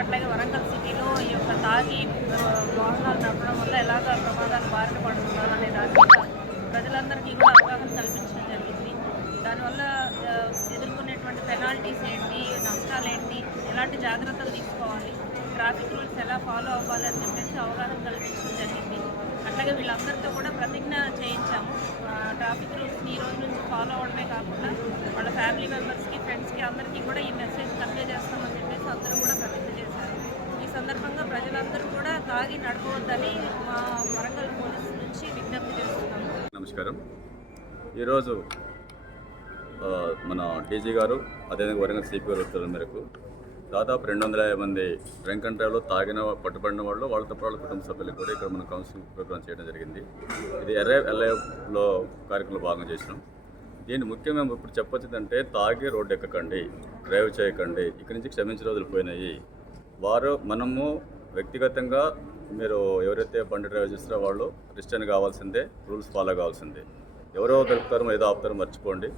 అట్లాగే వరంగల్ సిటీలో ఈ యొక్క తాగి వాహనాలు నడపడం వల్ల ఎలాగ ప్రమాదాలు బారిన పడుతున్నారు అనే దాని మీద ప్రజలందరికీ కూడా అవగాహన కల్పించడం జరిగింది. దానివల్ల ఎదుర్కొనేటువంటి పెనాల్టీస్ ఏంటి, నష్టాలు ఏంటి, ఎలాంటి జాగ్రత్తలు తీసుకోవాలి, ట్రాఫిక్ రూల్స్ ఎలా ఫాలో అవ్వాలి అని చెప్పేసి అవగాహన కల్పించడం జరిగింది. అట్లాగే వీళ్ళందరితో కూడా ప్రతిజ్ఞ చేయించాము. ట్రాఫిక్ రూల్స్ని ఈ రోజు నుంచి ఫాలో అవ్వడమే కాకుండా వాళ్ళ ఫ్యామిలీ మెంబర్స్కి, ఫ్రెండ్స్కి అందరికీ కూడా ఈ మెసేజ్ కన్వే చేస్తామని చెప్పేసి అందరూ కూడా ప్రతిజ్ఞ చేశారు. ఈ సందర్భంగా ప్రజలందరూ కూడా తాగి నడపవద్దని మా వరంగల్ పోలీసు నుంచి విజ్ఞప్తి చేస్తున్నాము. నమస్కారం. ఈరోజు మన డీజీ గారు అదేవిధంగా వరంగల్ సిపి గారు ఉత్తర్వుల మేరకు దాదాపు 250 మంది డ్రంక్ అండ్ డ్రైవ్లో తాగిన పట్టుబడిన వాళ్ళు వాళ్ళతో పాటు వాళ్ళ కుటుంబ సభ్యులకు కూడా ఇక్కడ మనం కౌన్సిలింగ్ ప్రోగ్రామ్ చేయడం జరిగింది. ఇది ఎల్ఐఎఫ్లో కార్యక్రమంలో భాగంగా చేసినాం. దీన్ని ముఖ్యంగా ఇప్పుడు చెప్పొచ్చిందంటే తాగి రోడ్డు ఎక్కకండి, డ్రైవ్ చేయకండి, ఇక్కడి నుంచి క్షమించిన రోజులు పోయినాయి. మనము వ్యక్తిగతంగా మీరు ఎవరైతే బండి డ్రైవ్ చేస్తారో వాళ్ళు రిస్టర్న్ కావాల్సిందే, రూల్స్ ఫాలో కావాల్సిందే. ఎవరో దొరుకుతారో ఏదో ఆపుతారో మర్చిపోండి.